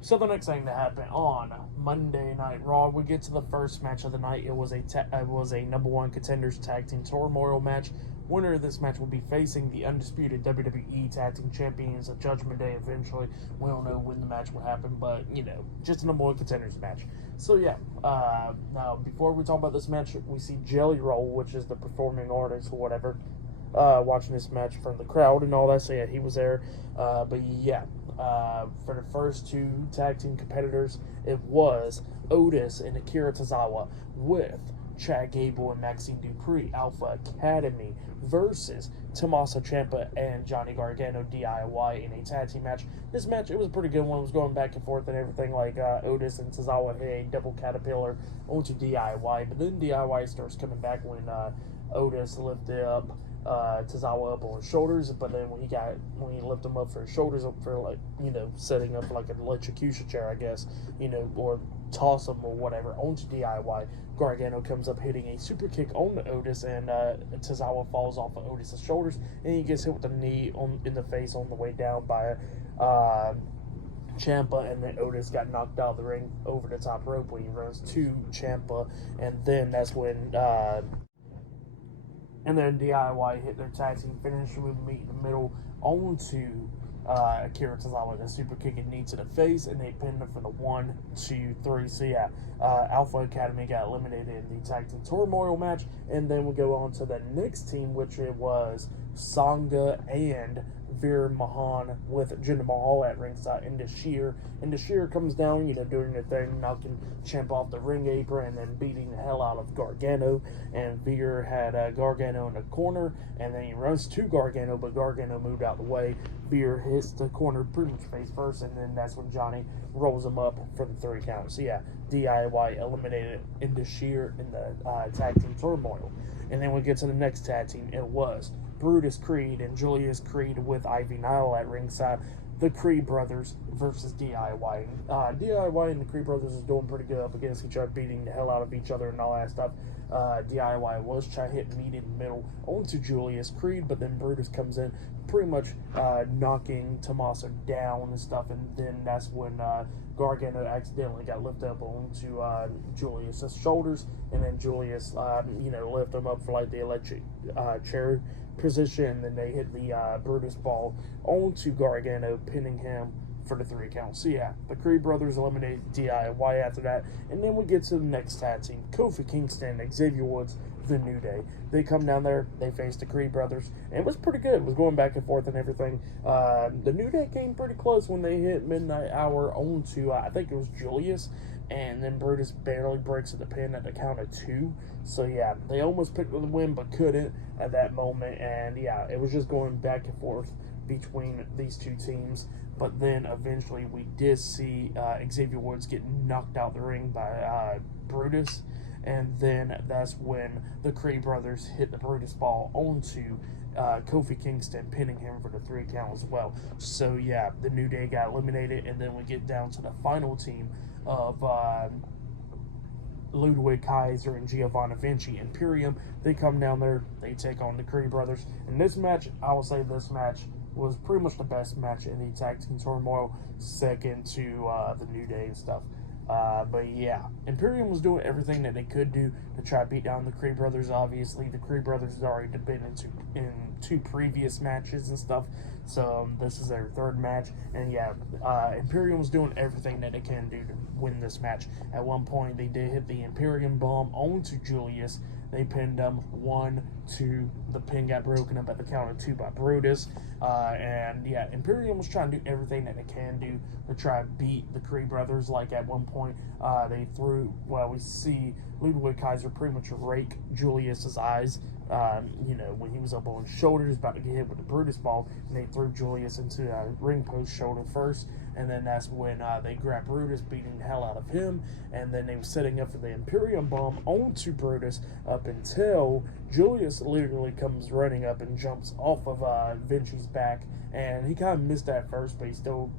So the next thing that happened on Monday Night Raw, we get to the first match of the night. It was a number one contenders tag team turmoil match. Winner of this match will be facing the undisputed WWE Tag Team Champions of Judgment Day eventually. We don't know when the match will happen, but, just a number one contenders match. So, yeah, now before we talk about this match, we see Jelly Roll, which is the performing artist or whatever, watching this match from the crowd and all that. So, yeah, he was there. But, yeah, for the first two tag team competitors, it was Otis and Akira Tozawa with Chad Gable and Maxine Dupree, Alpha Academy, versus Tommaso Ciampa and Johnny Gargano DIY in a tag team match. This match, it was a pretty good one. It was going back and forth and everything. Like Otis and Tozawa hit a double caterpillar onto DIY, but then DIY starts coming back when Otis lifted up Tozawa up on his shoulders, but then when he lifted him up for his shoulders, up for setting up like an electrocution chair, I guess, or toss him or whatever onto DIY. Gargano comes up hitting a super kick on Otis, and Tozawa falls off of Otis' shoulders, and he gets hit with a knee in the face on the way down by Ciampa, and then Otis got knocked out of the ring over the top rope when he runs to Ciampa, and then that's when and then DIY hit their tag team finisher move, meet in the middle onto Akira Tozawa, the super kick and knee to the face, and they pinned him for the 1, 2, 3. So yeah, Alpha Academy got eliminated in the tag team turmoil match, and then we go on to the next team, which it was Sangha and Veer Mahan with Jinder Mahal at ringside, and Sheer comes down, doing the thing, knocking Ciampa off the ring apron and then beating the hell out of Gargano. And Veer had Gargano in the corner, and then he runs to Gargano, but Gargano moved out the way. Veer hits the corner pretty much face first, and then that's when Johnny rolls him up for the 3 count. So yeah, DIY eliminated Sheer in the tag team turmoil. And then we get to the next tag team. It was Brutus Creed and Julius Creed with Ivy Nile at ringside. The Creed brothers versus DIY. DIY and the Creed brothers is doing pretty good up against each other, beating the hell out of each other and all that stuff. DIY was trying to hit meat in the middle onto Julius Creed, but then Brutus comes in, pretty much knocking Tommaso down and stuff, and then that's when Gargano accidentally got lifted up onto Julius's shoulders, and then Julius, lift him up for like the electric chair position, and then they hit the Brutus ball onto Gargano, pinning him for the 3 count. So yeah, the Creed brothers eliminated DIY after that, and then we get to the next tag team, Kofi Kingston, Xavier Woods, the New Day. They come down there, they face the Creed brothers, and it was pretty good. It was going back and forth and everything. The New Day came pretty close when they hit midnight hour onto, I think it was Julius, and then Brutus barely breaks the pin at the count of 2. So yeah, they almost picked up the win, but couldn't at that moment, and yeah, it was just going back and forth between these two teams. But then eventually we did see Xavier Woods get knocked out the ring by Brutus, and then that's when the Creed brothers hit the Brutus ball onto Kofi Kingston, pinning him for the 3 count as well. So yeah, the New Day got eliminated, and then we get down to the final team of Ludwig Kaiser and Giovanni Vinci Imperium. They come down there, they take on the Creed brothers. And this match, I will say this match was pretty much the best match in the tag team turmoil, second to the New Day and stuff. But yeah, Imperium was doing everything that they could do to try to beat down the Creed brothers. Obviously, the Creed brothers had already been in 2 previous matches and stuff, so this is their 3rd match. And yeah, Imperium was doing everything that they can do to win this match. At one point, they did hit the Imperium bomb onto Julius. They pinned him 1, 2. The pin got broken up at the count of 2 by Brutus. And yeah, Imperium was trying to do everything that they can do to try to beat the Creed brothers. Like at one point, we see Ludwig Kaiser pretty much rake Julius's eyes. When he was up on his shoulders, about to get hit with the Brutus ball, and they threw Julius into a ring post shoulder first, and then that's when they grabbed Brutus, beating the hell out of him, and then they were setting up for the Imperium bomb onto Brutus up until Julius literally comes running up and jumps off of Vinci's back, and he kind of missed that first, but he still,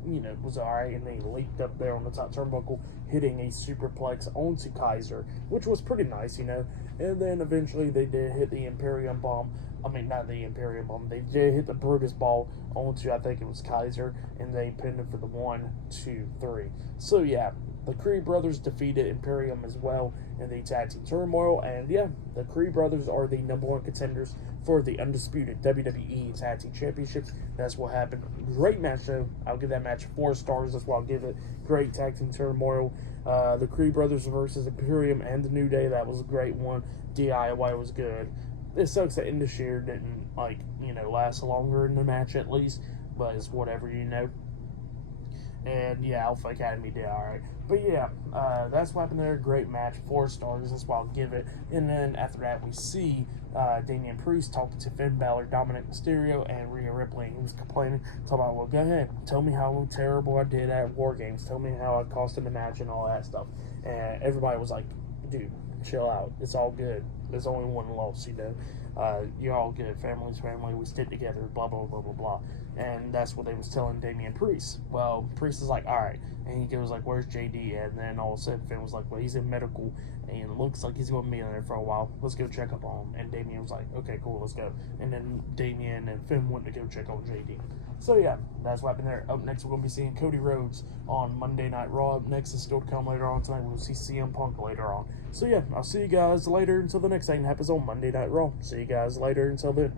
was alright, and they leaped up there on the top turnbuckle, hitting a superplex onto Kaiser, which was pretty nice, and then eventually they did hit the Imperium bomb I mean, not the Imperium. They did hit the Brutus ball onto, I think it was Kaiser, and they pinned him for the 1, 2, 3. So yeah, the Creed brothers defeated Imperium as well in the tag team turmoil, and yeah, the Creed brothers are the #1 contenders for the undisputed WWE Tag Team Championships. That's what happened. Great match though. I'll give that match 4 stars. That's why I'll give it. Great tag team turmoil. The Creed brothers versus Imperium and the New Day. That was a great one. DIY was good. It sucks that Indus didn't last longer in the match at least, but it's whatever, And yeah, Alpha Academy did alright. But yeah, that's what happened there. Great match, 4 stars. That's why I'll give it. And then after that, we see Damian Priest talking to Finn Balor, Dominic Mysterio, and Rhea Ripley. And he was complaining, talking about, well, go ahead, tell me how terrible I did at War Games. Tell me how I cost him the match and all that stuff. And everybody was like, dude, chill out. It's all good. There's only one loss, you're all good. Family's family. We stick together. Blah, blah, blah, blah, blah. And that's what they was telling Damian Priest. Well, Priest is like, all right. And he goes like, where's JD? And then all of a sudden, Finn was like, well, he's in medical. And it looks like he's going to be in there for a while. Let's go check up on him. And Damian was like, okay, cool, let's go. And then Damian and Finn went to go check on JD. So yeah, that's what happened there. Up next, we're going to be seeing Cody Rhodes on Monday Night Raw. Up next is still to come later on tonight. We'll see CM Punk later on. So yeah, I'll see you guys later until the next thing happens on Monday Night Raw. See you guys later until then.